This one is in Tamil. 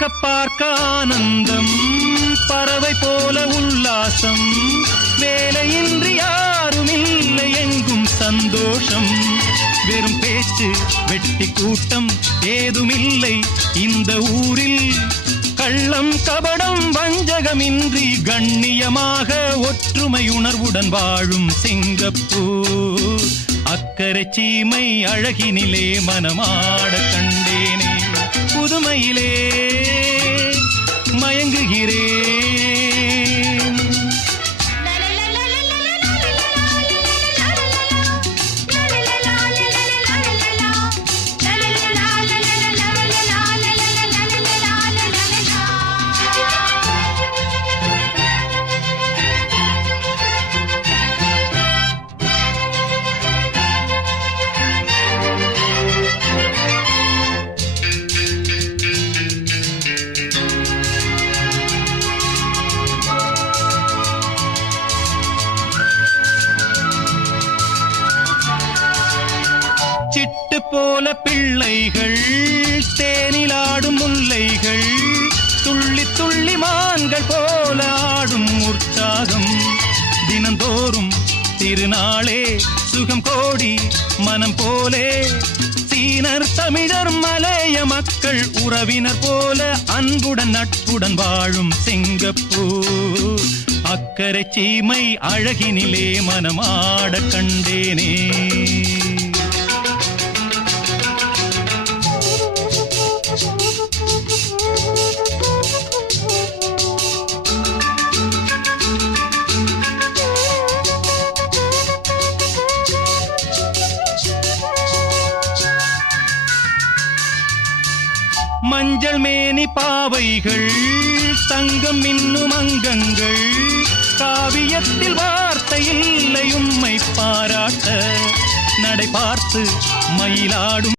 பார்க்க பார்க்க ஆனந்தம், பறவை போல உல்லாசம், வேலையின்றி யாரும் இல்லை எங்கும் சந்தோஷம். வெறும் பேச்சு வெட்டி கூட்டம் ஏதுமில்லை இந்த ஊரில். கள்ளம் கபடம் வஞ்சகமின்றி கண்ணியமாக ஒற்றுமை உணர்வுடன் வாழும் சிங்கப்பூர். அக்கரை சீமை அழகினிலே மனமாட கண்டேனே, புதுமையிலே மயங்குகிறேன். சிட்டு போல பிள்ளைகள், தேனிலாடும் முல்லைகள், துள்ளி துள்ளி மான்கள் போல ஆடும் உற்சாகம். தினந்தோறும் திருநாளே சுகம் கோடி மனம் போலே. சீனர் தமிழர் மலைய மக்கள் உறவினர் போல அன்புடன் நட்புடன் வாழும் சிங்கப்பூர். அக்கரை சீமை அழகினிலே மனமாட கண்டேனே. மஞ்சள் மேனி பாவைகள், தங்கம் இன்னும் அங்கங்கள், காவியத்தில் வார்த்தை இல்லை உம்மை பாராட்ட. நடை பார்த்து மயிலாடும்